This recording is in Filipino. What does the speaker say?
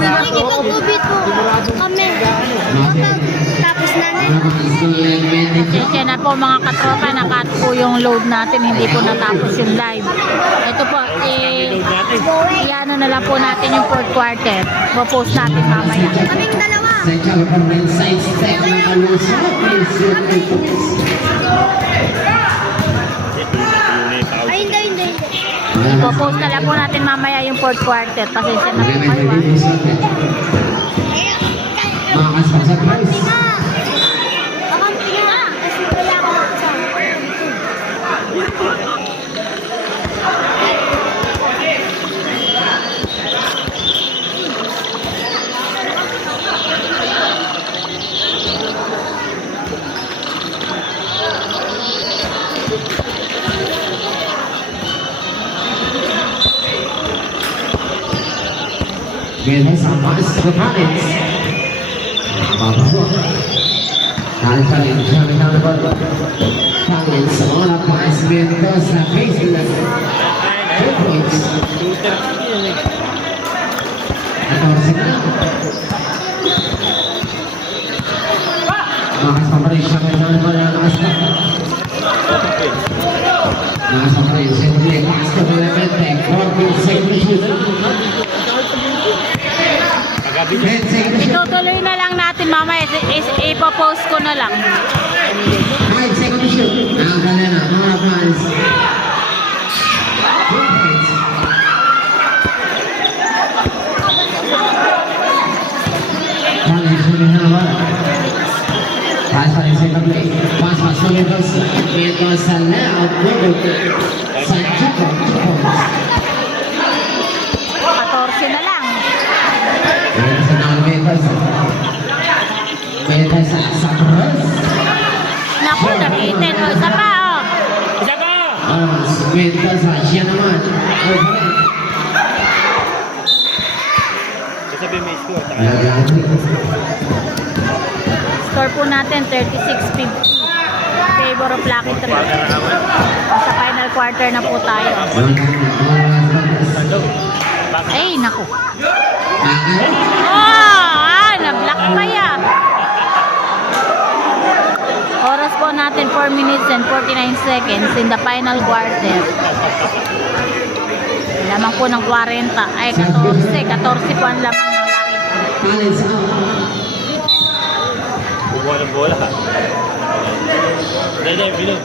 Nakikipag-ubit po kami. Tapos na na. Cheche na po mga katropa, nakat po yung load natin, hindi po natapos yung live. Ito po, i-ano na lang po natin yung fourth quarter. Post natin mamaya. Kaming dalawa. Ay, hindi. Post na lang po natin mamaya yung fourth quarter. Pasensya na po kayo. Kakampi nga. Kasi wala ako sa. Ganyan sa mga Collins. Collins sa mga napakasmento sa Facebook. 2 points. 14 na. Makasama rin siya kaya naman pala nakasama. Nakasama rin siya kaya nakasama rin siya kaya Itutuloy na lang natin mamaya. Ipopost ko na lang. Alright, second issue. Ang gala na, mga fans. Collins ulit na naman. Pass pa rin sa second play. Pass pa, Solidus. Ito sa layout. Sa Chico. 14 na lang. Ito sa Nalmetas. Metas sa Cruz. Naku, nakitin mo. Isa pa, oh. Metas sa siya naman. Score po natin 36-50. Favor of Lucky 3. Sa final quarter na po tayo. Ay, naku. Na-block pa yan. Oras po natin 4 minutes and 49 seconds in the final quarter. Lamang po ng 40. Ay, 14. 14 po ang lamang ng Lucky. Collins out. Buwan ng bola ha. Dahil, bilog.